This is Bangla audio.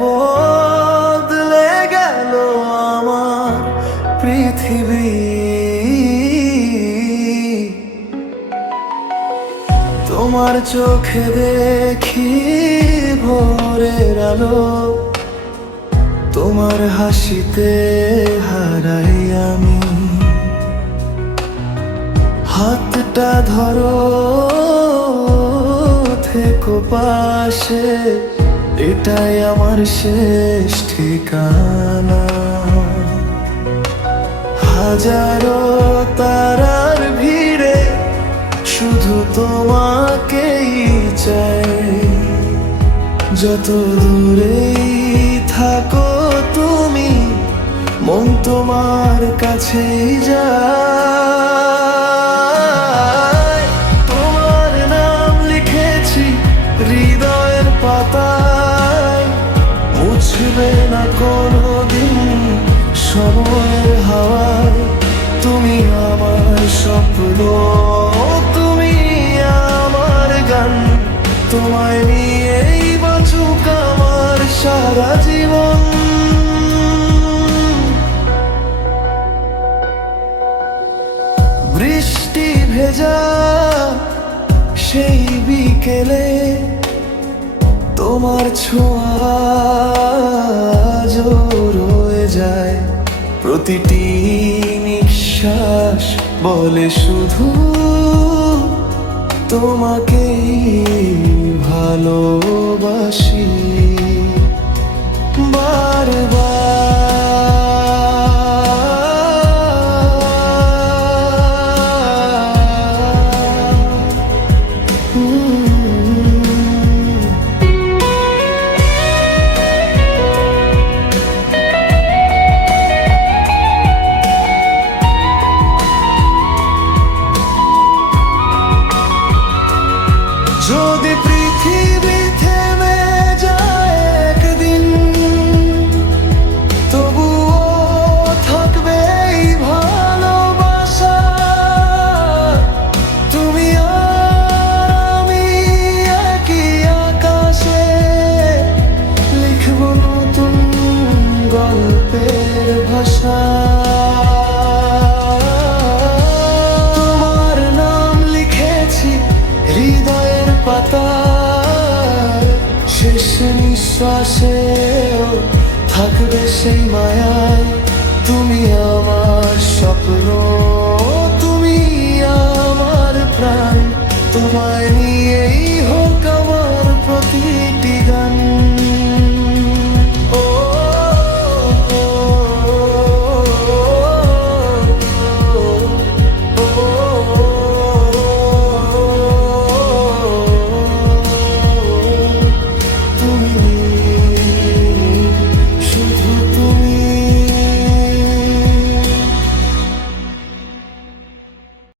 বদলে গেল আমার পৃথিবী। তোমার চোখে দেখি ভোরের আলো, তোমার হাসিতে হারাই আমি। হাতটা ধরো, থেকো পাশে, এটাই আমার শেষ ঠিকানা। হাজারো তারার ভিড়ে শুধু তোমাকেই চাই। যত দূরেই থাকো তুমি, মন তোমার কাছেই যায়। তোমার নাম লিখেছি হৃদয়ের পাতায়, মুছবে না কোনোদিন সময়ের হাওয়ায়। তুমি আমার স্বপ্ন, তুমি আমার গান, তোমায় নিয়েই বাঁচুক আমার সারা জীবন। বৃষ্টি ভেজা সেই বিকেলে তোমার ছোঁয়া আজও রয়ে যায়। প্রতিটি নিঃশ্বাস বলে শুধু তোমাকেই ভালোবাসি। যদি পৃথিবী থেমে যায় একদিন, তবুও থাকবে এই ভালোবাসা। তুমি আর আমি একই আকাশে, লিখব নতুন গল্পের ভাষা। তোমার নাম লিখেছি হৃদয়ের পাতায়, শেষ নিঃশ্বাসেও থাকবে সেই মায়ায়। তুমি আমার স্বপ্ন, তুমি আমার প্রাণ, তোমায় নিয়েই